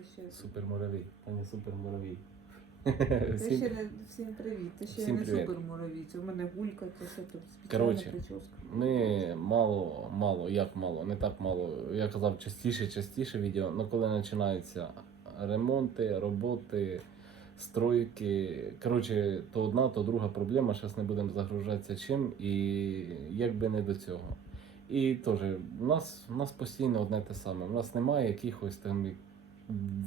Ти ще, Супер муравій. Таня супер муравій. Всім- ще не всім привіт. Ти ще Всім не привіт. супер муравій. Це в мене гулька, це все тут Коротше, прическа. Ми мало, мало, як мало, не так мало. Я казав частіше, частіше відео, але коли починаються ремонти, роботи, стройки. Коротше, то одна, то друга проблема. Зараз не будемо загружатися чим, і як би не до цього. І теж, у нас, у нас постійно одне те саме. У нас немає якихось там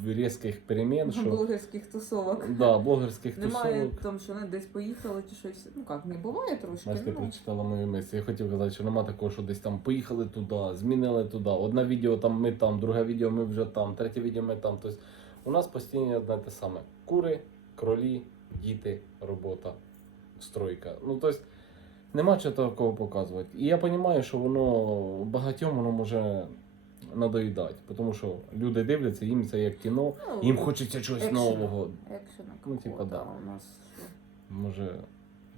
різких перемін, що Блогерських тусовок. да, блогерських Немає тусовок. там, що вони десь поїхали чи щось. Ну як, не буває трошки. Ти ну, прочитала мою мисль. Я хотів казати, що нема такого, що десь там поїхали туди, змінили туди. Одне відео там ми там, друге відео ми вже там, третє відео ми там. Тобто у нас постійно одне те саме: кури, кролі, діти, робота, стройка. Ну тобто нема чого такого показувати. І я розумію, що воно багатьом воно може надоїдати, тому що люди дивляться, їм це як кіно, ну, їм хочеться чогось екшена. нового. Екшена Ну, типа, да. у нас? Може,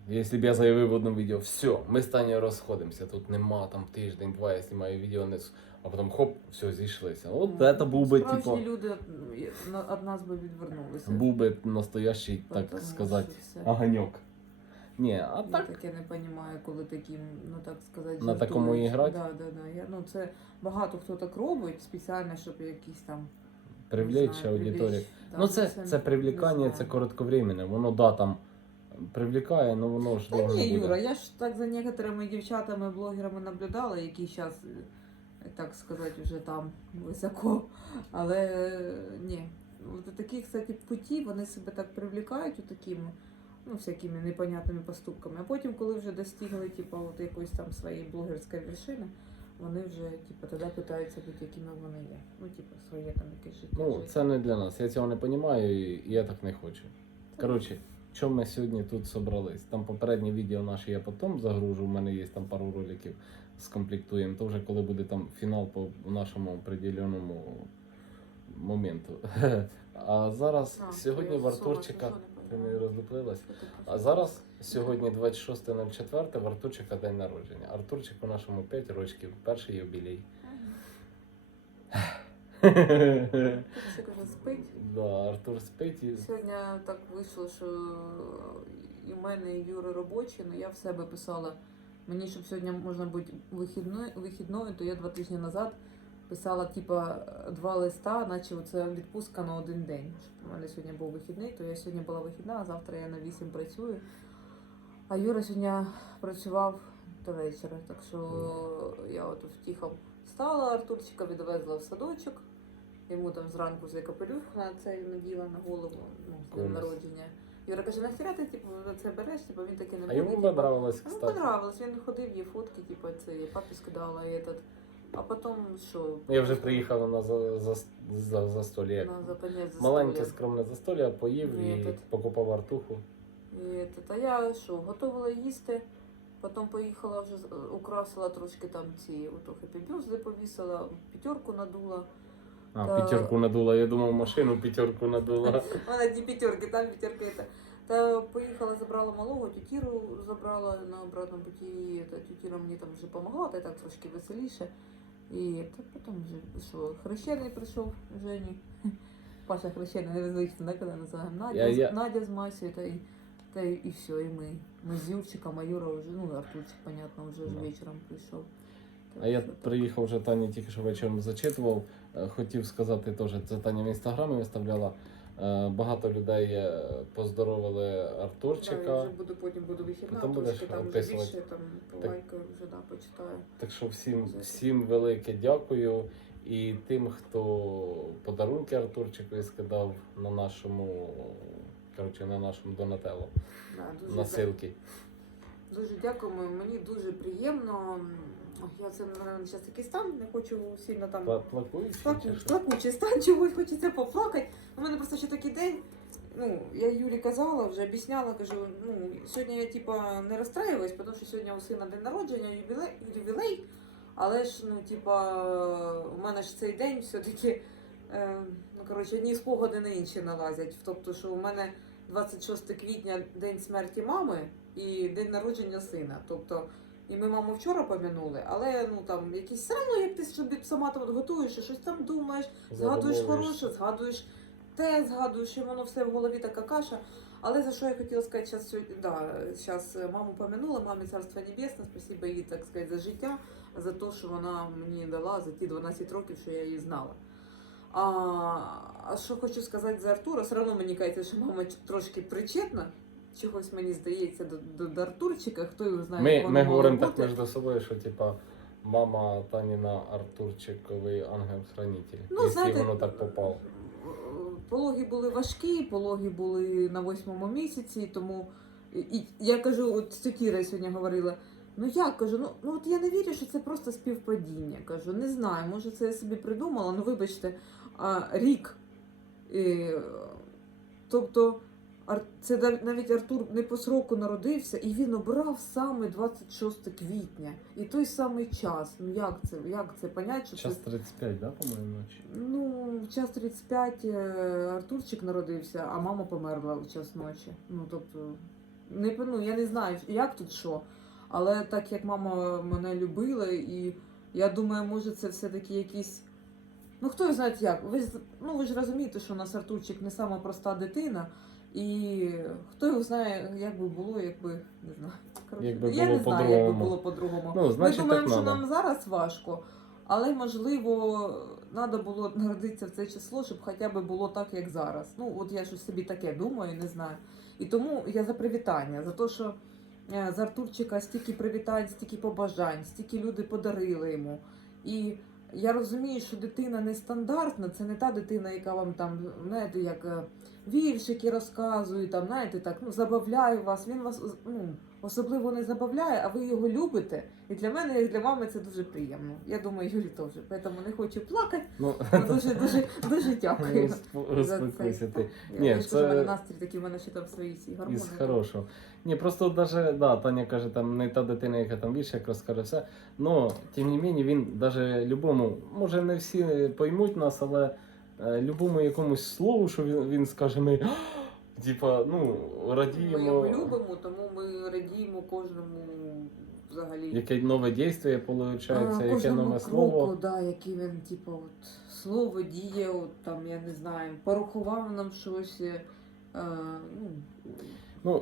якщо б я заявив в одному відео, все, ми з Танею розходимося, тут нема там тиждень-два, я знімаю відео, не... с- а потім хоп, все, зійшлися. От Ну, це був би, справжні типу, люди від нас би відвернулися. був би настоящий, так Потому сказати, що оганьок. Ні, а Я так, таке не розумію, коли таким, ну так сказати, На такому і? Да, да, да. Я, ну, це багато хто так робить спеціально, щоб якісь там привлечь аудиторію. Ну, це, це привлікання, це коротковременне. Воно да, там привлікає, але воно ж Та довго ні, не буде. Юра, я ж так за некоторими дівчатами, блогерами наблюдала, які зараз, так сказати, вже там високо. Але е, ні. От такі, кстати, путі, вони себе так привлікають от такими, ну, всякими непонятними поступками. А потім, коли вже достигли, типу, от якоїсь там своєї блогерської вершини, вони вже, типу, тоді питаються бути, якими вони є. Ну, типу, своє там якесь життя. Ну, це не для нас. Я цього не розумію і я так не хочу. Коротше, що ми сьогодні тут зібрались? Там попереднє відео наше я потім загружу, у мене є там пару роликів скомплектуємо. То вже коли буде там фінал по нашому определеному моменту. А зараз А, сьогодні я Ти не роздуплилась? А зараз сьогодні 26.04, в Артурчика день народження. Артурчик у нашому 5 років, перший юбілей. Артурчик вже спить. Да, Артур спить і Сьогодні так вийшло, що і в мене, і Юри робочі, але я в себе писала. Мені, щоб сьогодні можна бути вихідною, вихідною, то я два тижні назад писала типа два листа, наче це відпустка на один день. Щоб у мене сьогодні був вихідний, то я сьогодні була вихідна, а завтра я на 8 працюю. А Юра сьогодні працював до вечора. Так що я от втіхом встала, Артурчика відвезла в садочок. Йому там зранку цей капелюх на це наділа на голову, ну, з днем народження. Юра каже, нахіра ти типу, це береш, типу, він таки не А йому буде, би типу. нравилось, Йому понравилось, він ходив, є фотки, типу, це я папі скидала, і этот. А потім що? Я вже приїхав на за, за, за, застолье. на запанець Маленьке скромне застолье, поїв Ні, і тут- покупав артуху. І этот, а я що, готувала їсти, потім поїхала вже украсила трошки там ці ото хеппі повісила, п'ятерку надула. А, Та- п'ятерку надула. Я думав, машину п'ятерку надула. Мене дві п'ятерки, там п'ятерка. Та поїхала, забрала малого, тютіру забрала на обратному путі, і та тютіра мені там вже допомогла, та й так трошки веселіше. І та потім вже що, хрещений прийшов Жені. Паша хрещений незвично, да, коли називаємо Надя, Я- я- Надя з Масею, та й, та й, і все, і ми. Ми з Юрчиком, а Юра вже, ну, Артурчик, понятно, вже ж вечором прийшов. А я приїхав вже Тані тільки що вечором зачитував. Е, Хотів сказати теж, це Таня в інстаграмі виставляла. Е, Багато людей е, поздоровили Да, я Артурчика. вже буду потім буду вихідна, будеш там вже більше там полайкаю, вже да, почитаю. Так що всім, всім велике дякую. І тим, хто подарунки Артурчику скидав на нашому, коротше, на нашому Донателло. Да, Насилки. дуже дякуємо. Мені дуже приємно. Я це зараз такий стан, не хочу сильно там Пла- Плакуючи? плаку, чи що? плакучий стан, чогось хочеться поплакати. У мене просто ще такий день. Ну, я Юлі казала, вже об'ясняла, кажу, ну, сьогодні я типа не розстраюваюсь, тому що сьогодні у сина день народження, ювілей, ювілей. Але ж, ну, типа, у мене ж цей день все-таки, е, ну, коротше, одні спогади на інші налазять. Тобто, що у мене 26 квітня день смерті мами і день народження сина. Тобто І ми маму вчора помянули, але ну там якісь все одно, як ти собі сама там готуєш, і щось там думаєш, згадуєш хороше, згадуєш те, згадуєш, і воно все в голові така каша. Але за що я хотіла сказати, зараз сьогодні, да, зараз маму помянула, мамі царство небесне, спасибо їй, так сказати, за життя, за те, що вона мені дала за ті 12 років, що я її знала. А, а що хочу сказати за Артура, все одно мені кажеться, що мама трошки причетна. Чогось мені здається до, до, до Артурчика, хто його знає. Ми, як ми воно говоримо мало так бути. між собою, що типа мама Таніна Артурчиковий ангел-хранитель. Ну, знаєте, воно так попало. Пологи були важкі, пологи були на восьмому місяці, тому і, і я кажу, от з сьогодні говорила. Ну як кажу, ну, ну от я не вірю, що це просто співпадіння. Кажу, не знаю, може це я собі придумала, ну вибачте, а, рік. Е, тобто це нав- навіть Артур не по сроку народився, і він обрав саме 26 квітня. І той самий час. Ну як це? Як це понять, що Час це 35, да, по-моєму, ночі? Ну, в час 35 е, Артурчик народився, а мама померла в час ночі. Ну, тобто, не, ну, я не знаю, як тут що. Але так як мама мене любила, і я думаю, може це все-таки якісь. Ну, хто знає як. Ви, ну, ви ж розумієте, що у нас Артурчик не сама проста дитина. І хто його знає, як би було, якби не знаю. Коротше, Якби я було не знаю, як би було по-другому. Ну, значить, Ми думаємо, так що нам зараз важко, але можливо треба було народитися в це число, щоб хоча б було так, як зараз. Ну, от я щось собі таке думаю, не знаю. І тому я за привітання, за те, що е, з Артурчика стільки привітань, стільки побажань, стільки люди подарили йому. І я розумію, що дитина нестандартна, це не та дитина, яка вам там, знаєте, як е, віршики розказує, там, знаєте, так, ну, забавляє вас. Він вас ну, особливо не забавляє, а ви його любите. І для мене, як для мами, це дуже приємно. Я думаю, Юрі теж. Тому не хочу плакати. Ну, але Дуже, дуже, дуже дякую. за це. ти. Ні, це- в мене настрій такий, в мене ще там свої ці гормони. Із хорошого. Ні, просто даже, да, Таня каже, там не та дитина, яка там більше як розкаже все. Но, тим не менше, він даже любому, може не всі поймуть нас, але любому якомусь слову, що він, він скаже, ми типа, ну, Ми радіємо. його любимо, тому ми радіємо кожному взагалі. Яке нове дійство, виходить, А, яке нове кроку, слово. да, який він, типу, от, слово діє, от, там, я не знаю, порахував нам щось. е, ну, Ну,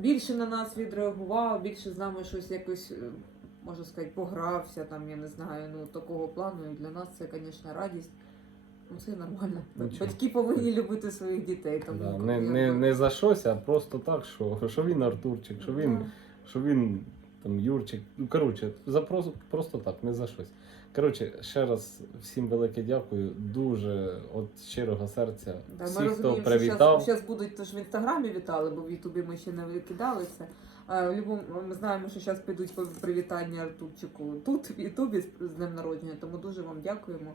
більше на нас відреагував, більше з нами щось якось, е, можна сказати, погрався, там, я не знаю, ну, такого плану. І для нас це, звісно, радість. Ну, це нормально. Нічого. Батьки повинні любити своїх дітей. Тому, да, не, не, не за щось, а просто так, що, що він Артурчик, що він да. що він там Юрчик. Ну, коротше, за просто, просто так, не за щось. Коротше, ще раз всім велике дякую. Дуже от щирого серця. Да, Всіх, хто привітав. зараз будуть тож в інстаграмі вітали, бо в Ютубі ми ще не викидали це. А, в любому, ми знаємо, що зараз підуть привітання Артурчику тут, в Ютубі з, з днем народження. Тому дуже вам дякуємо,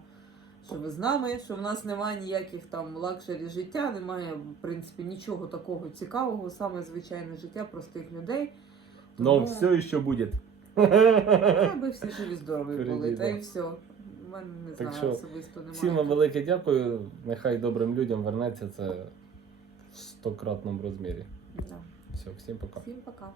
що ви з нами, що в нас немає ніяких там лакшері життя, немає, в принципі, нічого такого цікавого, саме звичайне життя простих людей. Но Тому- все ще буде. Аби всі живі здорові були, та й все. У мене не Так знаю, що особисто немає. Всім вам велике дякую. Нехай добрим людям вернеться це в стократному розмірі. Да. Все, всім пока. Всім пока.